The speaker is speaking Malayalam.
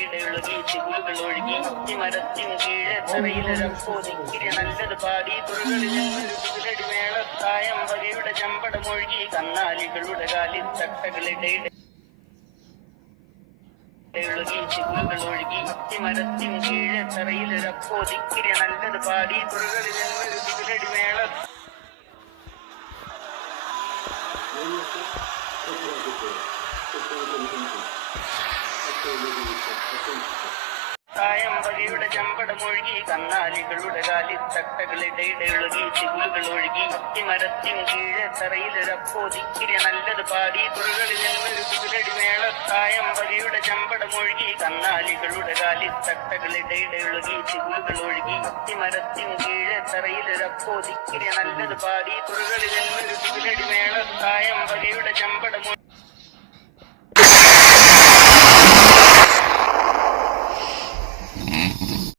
തട്ടകളിടയൊഴുകി ചിഗുലുകൾ ഒഴുകി മരത്തിൻ കീഴെ തറയിലൊരപ്പോതിക്കിരി നല്ലത് പാടി തുറകളിൽ നിന്നൊരു മേളത്തായം വകയുടെ ചമ്പടമൊഴുകി കന്നാലികളുടെ കാലിൽ തട്ടകളിടയുടെ ഒഴുകി ചിഗുലുകൾ ഒഴുകി മരത്തിൻ കീഴെ തറയിലൊരപ്പോതിക്കിരി നല്ലത് പാടി തുറകളിൽ നിന്നൊരു ചിഗുലടി മേള തായമ്പകയുടെ ചമ്പടമൊഴുകി കന്നാലികളുടെ കാലിൽ തട്ടകളിടയൊഴുകി ചിഗുലുകൾ ഒഴുകി മരത്തിൻ കീഴെ തറയിലൊരപ്പോതിക്കിരി നല്ലത് പാടി തുറകളിൽ നിന്നൊരു ചിഗുലടി മേള തായമ്പകയുടെ ചമ്പടമൊഴുകി കന്നാലികളുടെ കാലിൽ തട്ടകളിടയൊഴുകി ചിഗുലുകൾ ഒഴുകി മരത്തിൻ കീഴെ തറയിലൊരപ്പോതിക്കിരി നല്ലത് പാടി തുറകളിൽ നിന്നൊരു ചിഗുലടി മേള തായമ്പകയുടെ ചമ്പടം